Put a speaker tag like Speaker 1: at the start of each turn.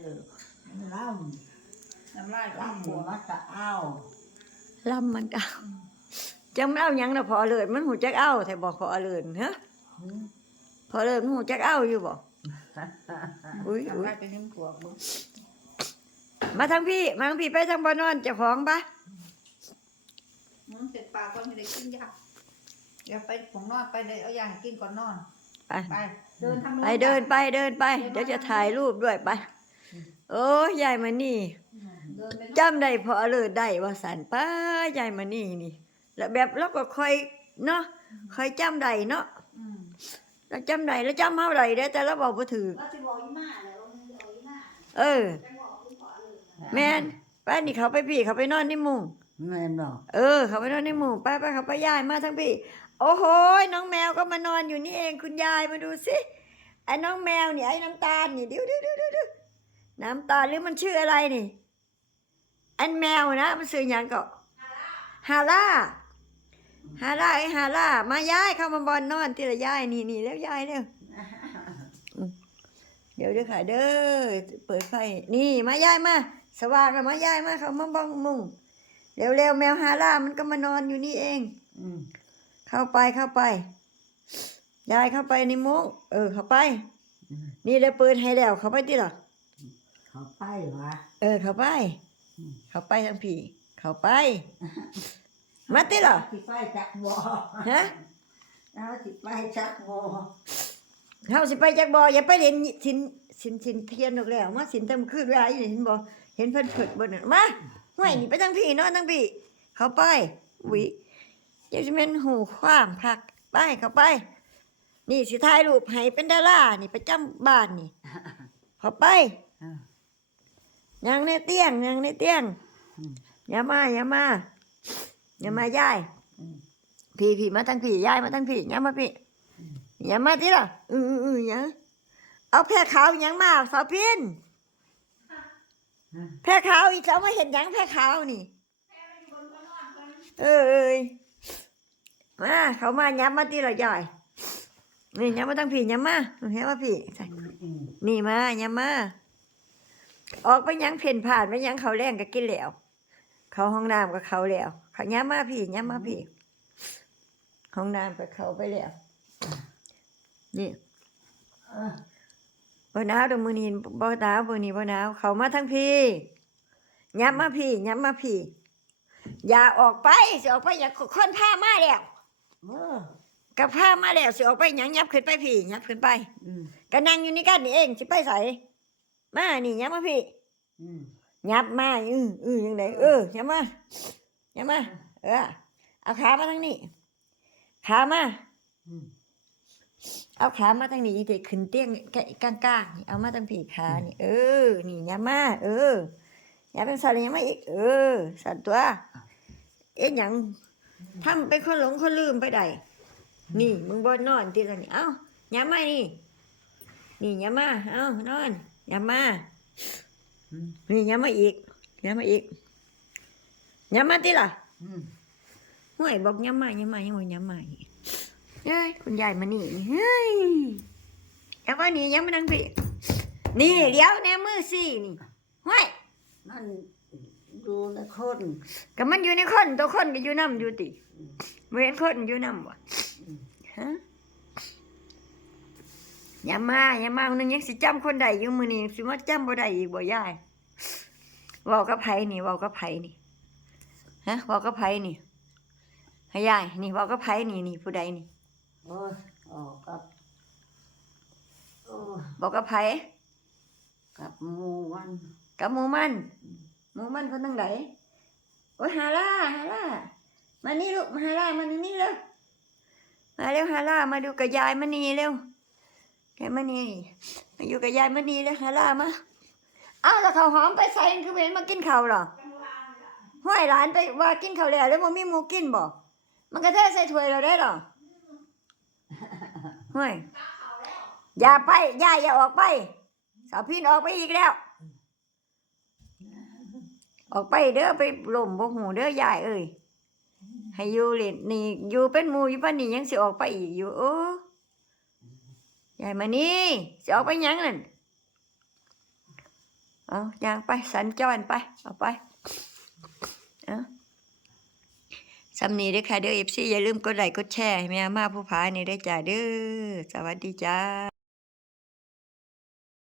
Speaker 1: เออล่
Speaker 2: น้ำลายำข้าง
Speaker 1: ล่ำ
Speaker 2: หัว
Speaker 1: มัจะเอา
Speaker 3: ลำมันก็จังมันเอาหยังน่ะพอเลิศมันหูจักเอาแต่บอกพอเลิศฮะ
Speaker 1: หืม
Speaker 3: พอเลิศมันหูจักเอาอยู่บ่อุ้ย
Speaker 2: น้ำ
Speaker 3: อุ้ย
Speaker 2: ลายเป็นน้ำหัวมึง
Speaker 3: มาทางพี่มาทางพี่ไปทางบ่อนอนเจ้าของปะ
Speaker 2: มึงเสร็จปลาก่อนไม่ได้กินยาอย่าไปผมนอนไปเลยเอาอย่างกินก่อนนอน
Speaker 3: ไป
Speaker 2: ไปเดินทาง
Speaker 3: ไปเดินไปเดินไปเดี๋ยวจะถ่ายรูปด้วยไป โอ้ยยายมานี่
Speaker 2: เดินไป
Speaker 3: จำได้พอเลิศได้ว่าสันป้ายายมานี่นี่ แล้วแบบเราก็ค่อยเนาะค่อยจำได้เนาะ
Speaker 2: อืม
Speaker 3: เราจำได้แล้วจำเฮาได้เด้อแต่เราบอกบ่ถือ
Speaker 2: ว่าจะบอกอีมาเลยว่ามึงจะเอาอีมา
Speaker 3: เออ
Speaker 2: จะบอกอีขอเลย
Speaker 3: แม่นป้านี่เขาไปพี่เขาไปนอนในมุ้ง
Speaker 1: แม่นบอก
Speaker 3: เออ เขาไปนอนในมุ้งป้าป้าเขาไปยายมาทั้งพี่โอ้โหน้องแมวก็มานอนอยู่นี่เองคุณยายมาดูสิไอ้น้องแมวนี่ไอ้น้ำตาลนี่เดี๋ยวเดี๋ยวเดี๋ยวเดี๋ยว น้ำตาลหรือมันชื่ออะไรนี่ อันแมวนะมันชื่อหยังก็ฮาร่าฮาร่าไอ้ฮาร่ามายายเข้ามาบอนนอนที่ละยายนี่นี่แล้วยายเร็วอืมเดี๋ยวเด้อค่ะเด้อเปิดไฟนี่มายายมาสว่างแล้วมายายมาเขามาบ้องมุงเร็วๆแมวฮาร่ามันก็มานอนอยู่นี่เอง
Speaker 1: อืม
Speaker 3: เข้าไปเข้าไปยายเข้าไปในมุ้งเออเข้าไป นี่เลยเปิดให้แล้วเข้าไปที่หรอ
Speaker 1: เขาไปวะ
Speaker 3: เออ เข้าไป
Speaker 1: อืม
Speaker 3: เข้าไปทางผีเข้าไป มาที่หรอ
Speaker 1: สิไปจักบ่
Speaker 3: ฮะ
Speaker 1: เอาสิไปจักบ่
Speaker 3: เฮาสิไปจักบ่อย่าไปเห็นสินสินสินเทียนออกแล้วมาสินเต็มคืนเวลาอยู่เห็นบ่เห็นเพิ่นฝึกบ่น่ะมาห้วยนี่ไปทางผีนอนทางผีเข้าไปวิเดี๋ยวจะแม่นหูความพักไปเข้าไป นี่สิถ่ายรูปให้เป็นดารานี่ประจำบ้านนี่เข้าไป
Speaker 1: อ่า
Speaker 3: ยังในเตียงยังในเตียง
Speaker 1: อืม
Speaker 3: อย่ามาอย่ามาอย่ามายาย
Speaker 1: อืม
Speaker 3: พี่พี่มาตั้งพี่ยายมาตั้งพี่อย่ามาพี่อย่ามาที่ละอืออืออือยังเอาแพร่ขาวยังมาสาวพินแพร่ขาวอีกแล้วมาเห็นยังแพร่ขาวนี่ เออเอ้ยมาเขามาย้ำมาที่ละยายนี่ย้ำมาตั้งพี่ย้ำมาเห็นว่าพี่ใส่
Speaker 1: อืม
Speaker 3: นี่มาอย่ามา ออกไปยังเพ่นผ่านไปยังเขาแรงก็กินแล้ว เขาห้องน้ำก็เขาแล้วเขาย่ามาพี่ย่ามาพี่ ห้องน้ำก็เขาไปแล้วนี่
Speaker 1: เออ
Speaker 3: บ่หนาวดอกมือนี้บ่หนาวมือนี้บ่หนาวเขามาทั้งพี่ย้ำมาพี่ย้ำมาพี่ อย่าออกไปสิออกไปอย่าคนพามาแล้ว
Speaker 1: เมื่อ
Speaker 3: กับพามาแล้วสิออกไปหยังยับขึ้นไปพี่ยับขึ้นไป
Speaker 1: อืม
Speaker 3: ก็นั่งอยู่นี่กันนี่เองสิไปใส่ มานี่ย้ำมาพี่
Speaker 1: อืม
Speaker 3: ยับมาอืออือยังไงเออยับมายับมาเออเอาขามาทางนี้ขามา
Speaker 1: อืม
Speaker 3: เอาขามาทางนี้เด็กขึ้นเตียงกลางๆนี่เอามาทางผีขานี่ เออ นี่ยับมา เออยับเป็นสัตว์ยับมาอีกเออ สัตว์ตัว เอ๊ะหยังทำเป็นคนหลงคนลืมไปได้นี่มึงบ่นอนทีละนี่เอ้ายับมานี่นี่ยับมา เอ้านอน ยับมา
Speaker 1: อืม
Speaker 3: นี่ย้ำมาอีกย้ำมาอีกย้ำมาที่ล่ะ
Speaker 1: อืม
Speaker 3: ห่วยบอกย้ำมาย้ำมาย้ำมาย้ำมาอีกเฮ้ยคุณยายมานี่เฮ้ยย้ำมานี่ย้ำมาดังพี่นี่เดี๋ยวแนมือสินี่ห่วย
Speaker 1: มันดูในคน
Speaker 3: ก็มันอยู่ในคนตัวคนก็อยู่น้ำอยู่ติเว้นคนอยู่น้ำบ่ฮะ ย้ำมาย้ำมาคนนึงยังสิจำคนใดอยู่มือนี่สิมาจำบ่ได้อีกบ่ยายเว้ากับไผนี่เว้ากับไผนี่ฮะบอกกับไผนี่ให้ยายนี่บอกกับไผนี่นี่ผู้ใดนี่
Speaker 1: โอ้ยออกกับโอ้ย
Speaker 3: บอกกับไผ
Speaker 1: กับหมูวัน
Speaker 3: กับหมูมันหมูมันคนตั้งไหนโอ้ยฮาร่าฮาร่ามานี่ลูกมาฮาร่ามานี่เร็วมาเร็วฮาร่ามาดูกับยายมานี่เร็ว แกมานี่มาอยู่กับยายมานี่เร็วฮาร่ามาอ้าวแล้วเขาวหอมไปใส่คือเป็นมากินข้าวเหรอห้อยหลานไปว่ากินข้าวแล้วแล้วมันมีมูกินบ่มันก็แท้ใส่ถ้วยเราได้หรอห้อยอย่าไปย่าอย่าออกไปสาวพินออกไปอีกแล้ว ออกไปเด้อไปหล่มบ่หูเด้อยายเอ้ยให้อยู่เล่นนี่อยู่เป็นมูอยู่ปานนี้ยังสิออกไปอีกอยู่โอ้ ยายมานี่จะออกไปยังนั่นเอาย่างไปสัญจรไปเอาไปเอาสำนีด้วยค่ะเด้อเอฟซีอย่าลืมกดไลค์กดแชร์ให้แม่มาผู้พานี่ได้จ้าเด้อสวัสดีจ้า